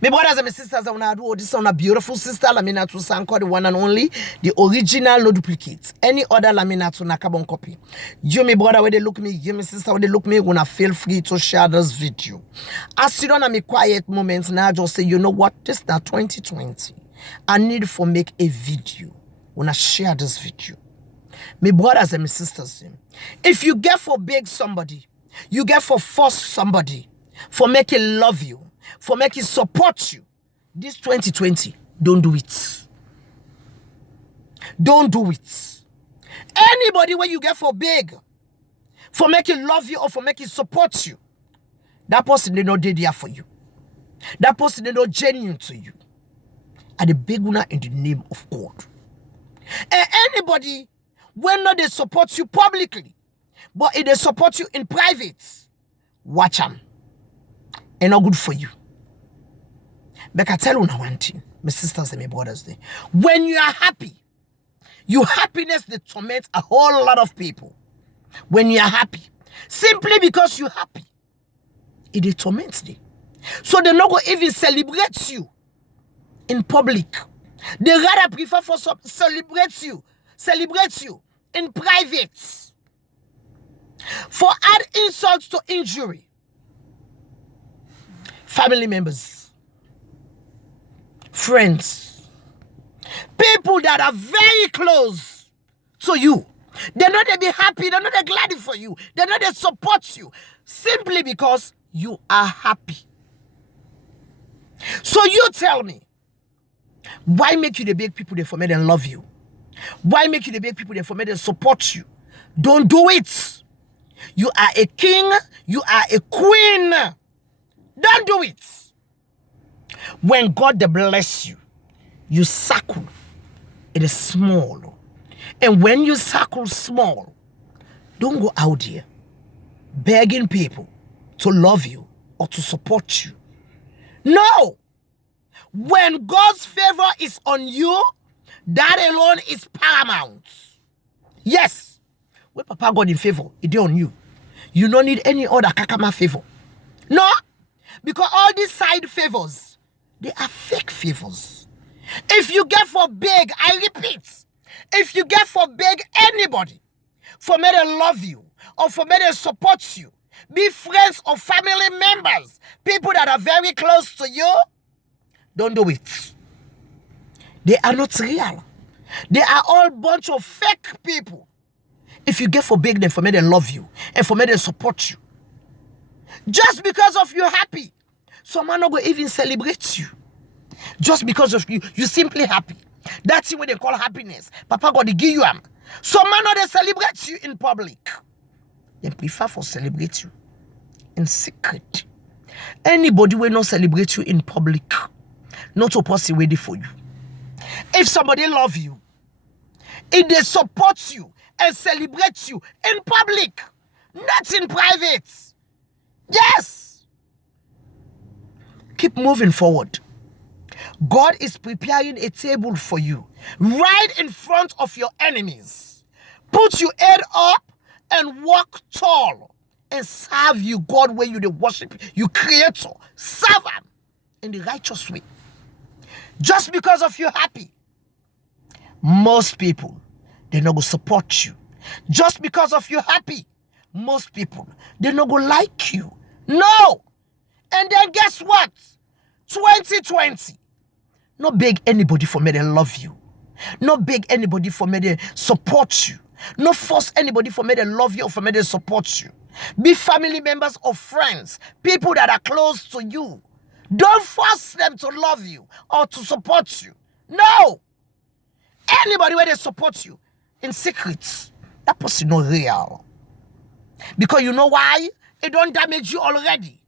My brothers and my sisters, I want to do this on a beautiful sister, LAMINATU SANKOH, the one and only, the original, no duplicate. Any other LAMINATU na carbon copy. You, my brother, where they look me, you, my sister, where they look me, wanna feel free to share this video. As you don't have me quiet moments, now I just say, you know what, this is now 2020. I need to make a video. Wanna share this video. My brothers and my sisters, if you get for beg somebody, you get for force somebody, for make it love you, for make it support you, this 2020, don't do it. Don't do it. Anybody where you get for beg, for make it love you or for make it support you, that person they not dead there for you. That person they not genuine to you. And the big one in the name of God. And anybody when not they support you publicly, but if they support you in private, watch them. And not good for you. But I tell you now one thing, my sisters and my brothers, when you are happy, your happiness they torment a whole lot of people. When you are happy, simply because you're happy, it torments them. So they not going to even celebrate you in public. They rather prefer for celebrate you in private. For add insult to injury. Family members, friends, people that are very close to you, they're not to be happy, they're not glad for you, they're not to support you, simply because you are happy. So you tell me, why make you the big people that for me and love you? Why make you the big people that for me and support you? Don't do it. You are a king, you are a queen. Don't do it. When God bless you, you circle. It is small. And when you circle small, don't go out there begging people to love you or to support you. No. When God's favor is on you, that alone is paramount. Yes. When Papa God in favor, it is on you. You don't need any other kakama favor. No. Because all these side favors, they are fake favors. If you get for beg, I repeat, if you get for beg anybody for me to love you or for me to support you, be friends or family members, people that are very close to you, don't do it. They are not real. They are all bunch of fake people. If you get for beg them for me to love you and for me to support you, just because of you happy, someone not going to even celebrate you. Just because of you simply happy. That's what they call happiness. Papa God to give you am. Someone not they celebrate you in public. They prefer for celebrate you in secret. Anybody will not celebrate you in public, not supposed to wait for you. If somebody love you, if they support you and celebrate you in public, not in private. Yes. Keep moving forward. God is preparing a table for you right in front of your enemies. Put your head up and walk tall and serve you, God, where you the worship you creator. Serve him in the righteous way. Just because of you happy, most people, they're not going to support you. Just because of you happy, most people, they're not going to like you. No. And then guess what? 2020. Not beg anybody for me to love you. Not beg anybody for me to support you. Not force anybody for me to love you or for me to support you. Be family members or friends, people that are close to you. Don't force them to love you or to support you. No. Anybody where they support you in secret, that person not real. Because you know why? It don't damage you already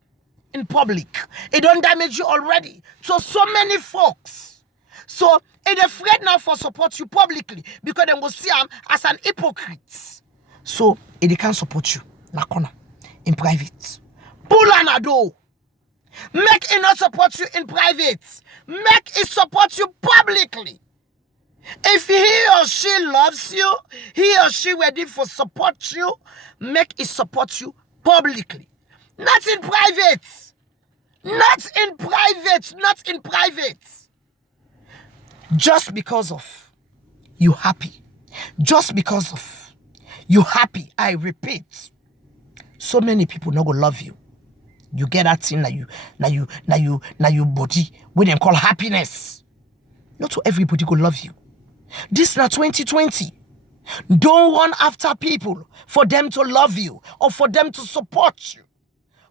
in public. It don't damage you already. So many folks. So it afraid now for support you publicly because they will see him as an hypocrite. So it can't support you in private. Pull on a door. Make it not support you in private. Make it support you publicly. If he or she loves you, he or she ready for support you, make it support you publicly. Not in private. Not in private, not in private. Just because of you happy. Just because of you happy. I repeat. So many people not gonna love you. You get that thing now you body when they call happiness. Not to everybody go love you. This now 2020. Don't run after people for them to love you or for them to support you.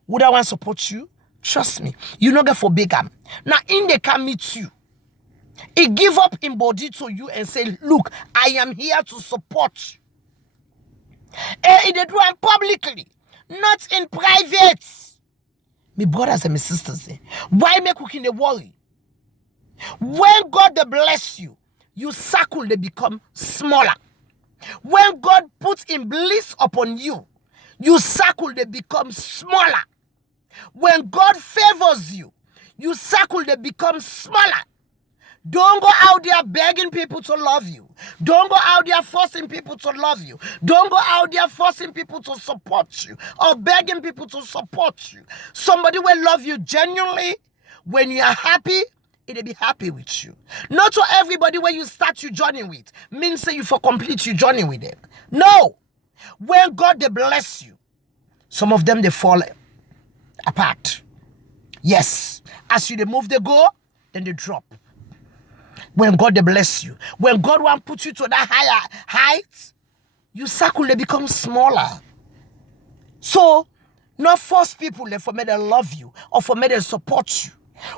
Would I want to support you? Trust me. You not get for big am. Now in they can meet you. He give up in body to you and say, look, I am here to support you. And they do it publicly, not in private. My brothers and my sisters, why make cooking the worry? When God they bless you, you circle they become smaller. When God puts in bliss upon you, you circle they become smaller. When God favors you, you circle they become smaller. Don't go out there begging people to love you. Don't go out there forcing people to love you. Don't go out there forcing people to support you or begging people to support you. Somebody will love you genuinely. When you are happy, it'll be happy with you. Not to everybody when you start your journey with means say you for complete your journey with them. No. When God they bless you, some of them they fall apart. Yes. As you they move they go, then they drop. When God they bless you, when God want put you to that higher height, you circle they become smaller. So, not force people for me to love you or for me to support you.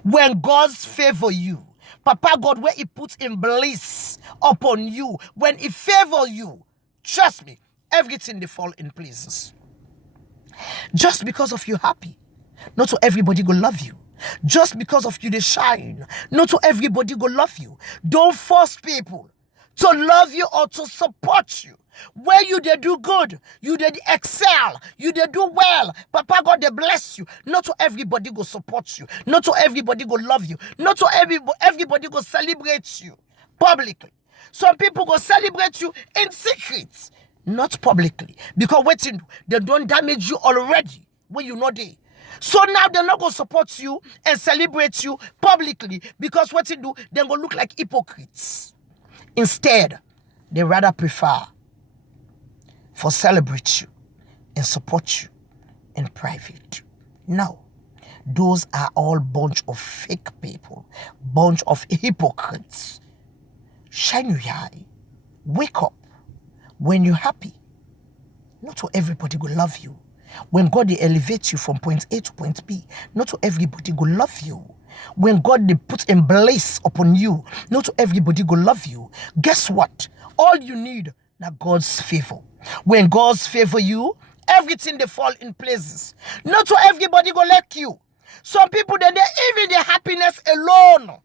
When God's favor you, Papa God, where he puts in bliss upon you, when he favor you, trust me, everything they fall in places. Just because of you happy, not to everybody go love you. Just because of you they shine, not to everybody go love you. Don't force people to love you or to support you. Where you they do good, you they excel, you they do well. Papa God they bless you. Not to everybody go support you. Not to everybody go love you. Not to everybody go celebrate you publicly. Some people go celebrate you in secret, not publicly. Because waiting, they don't damage you already when you know they. So now they're not going to support you and celebrate you publicly because what they do, they're going to look like hypocrites. Instead, they rather prefer for celebrate you and support you in private. No, those are all bunch of fake people, bunch of hypocrites. Shine your eye. Wake up. When you're happy, not to everybody will love you. When God they elevate you from point A to point B, not to everybody go love you. When God they put in bliss upon you, not to everybody go love you. Guess what? All you need now God's favor. When God's favor you, everything they fall in places. Not to everybody go like you. Some people then they even their happiness alone.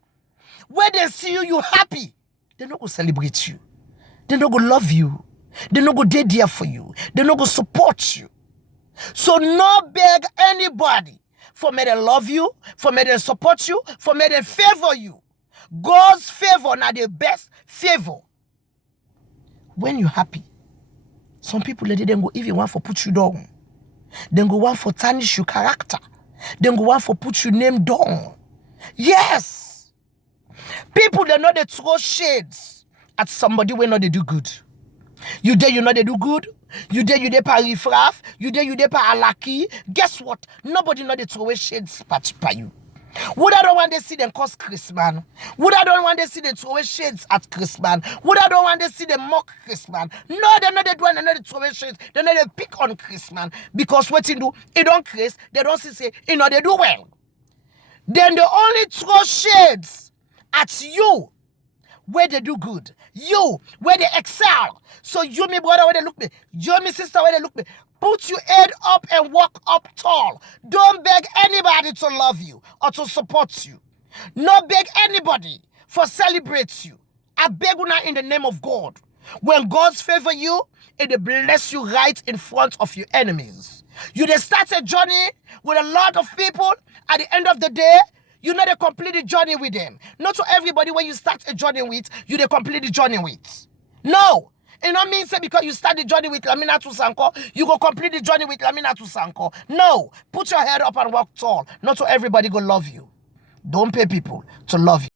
When they see you happy, they not go celebrate you. They not go love you. They not go dey there for you. They not go support you. So no beg anybody for me to love you, for me to support you, for me to favor you. God's favor now the best favor. When you're happy, some people they don't go even want for put you down. Then go want for tarnish your character. Then go want for put your name down. Yes. People they know they throw shades at somebody when not they do good. You there you know they do good. You there pa riffraff. You there pa alaki. Guess what? Nobody know they throw away shades by you. Would I don't want to see them cause Christmas? Would I don't want to see them throw away shades at Christmas? Would I don't want to see them mock Christmas? No, they're not they do and they're not they throw away shades. They're not they pick on Christmas. Because what you do, it don't Chris, they don't say, you know, they do well. Then they only throw shades at you where they do good. You, where they excel. So you, me brother, where they look me. You, me sister, where they look me. Put your head up and walk up tall. Don't beg anybody to love you or to support you. Not beg anybody for celebrate you. I beg you now in the name of God. When God's favor you, it will bless you right in front of your enemies. You they start a journey with a lot of people. At the end of the day, you know they complete the journey with them. Not to everybody when you start a journey with, you they complete the journey with. No. It not mean say because you start the journey with LAMINATU SANKOH, you go complete the journey with LAMINATU SANKOH. No. Put your head up and walk tall. Not so everybody go love you. Don't pay people to love you.